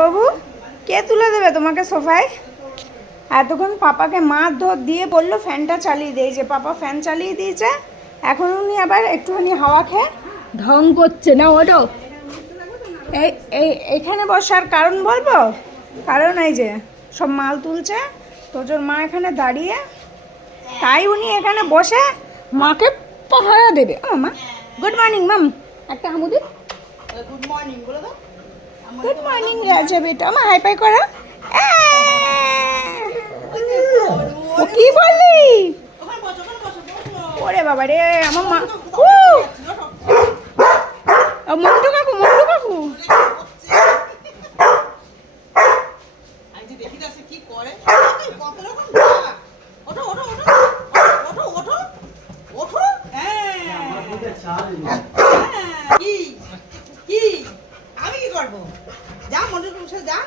বাবু, কে তুলে দেবে তোমাকে সোফায়? এতক্ষণ পাপাকে মার ধর দিয়ে বললো ফ্যানটা চালিয়ে দিয়ে, যে পাপা ফ্যান চালিয়ে দিয়েছে। এখন উনি আবার একটুখানি হাওয়া খেয়ে ঢং করছে না। ওটো এই এই এইখানে বসার কারণ বলবো। কারণ এই যে সব মাল তুলছে, তোজোর মা এখানে দাঁড়িয়ে, তাই উনি এখানে বসে মাকে পাহারা দেবে। ও মা, গুড মর্নিং মাম, একটা হামুদি। গুড মর্নিং বলে দাও। গুড মর্নিং রাজা বেটা, আমার হাই ফাই করো। ও কি বললি? ওখানে বসো, ওখানে বসো, বসো। ওরে বাবা রে, আমার মা। মন্টু কাকু, মন্টু কাকু। আমি যে দেখি না সে কি করে। কত রকম ডাক। ওঠো, ওঠো, ওঠো। ওঠো, ওঠো। ওঠো। হ্যাঁ। কি? কি? আমি কি করব? যা মন্টুর সাথে যা।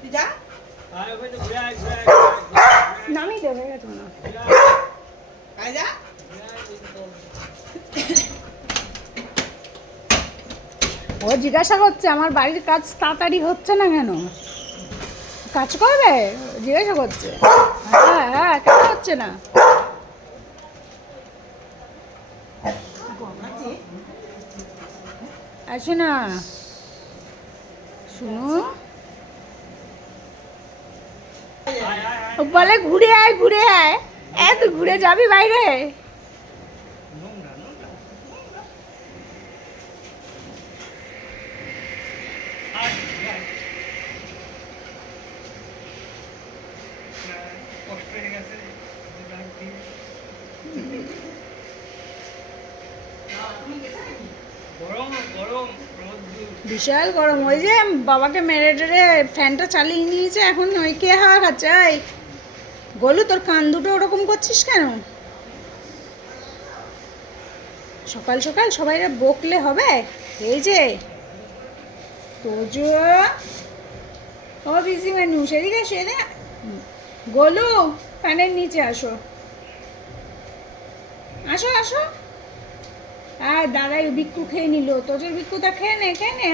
তুই যা। নামি দেবে গেছে না। আয় যা। ও জিজ্ঞাসা করছে আমার বাড়ির কাজ তাড়াতাড়ি হচ্ছে না কেন, কাজ করবে জিজ্ঞাসা করছে। হ্যাঁ হ্যাঁ, কেন হচ্ছে না? আসো না, শুনো। ও বলে ঘুরে আয়, ঘুরে আয়। তুই ঘুরে যাবি বাইরে? বিশাল গরম। ওই যে বাবাকে মেরে টেরে ফ্যানটা চালিয়ে নিয়েছে, এখন ওই কে হাওয়া খাচ্ছে। এই গোলু, তোর কান দুটো ওরকম করছিস কেন? সকাল সকাল সবাই বকলে হবে? এই যে তোজো, ও বিজি মানুষ, এদিকে এসো, এদিকে। গোলু, ফ্যানের নিচে আসো, আসো আসো। আর দাদাই বিক্কু খেয়ে নিল, তোজোর বিক্কুটা খেয়ে নে, খেয়ে নে।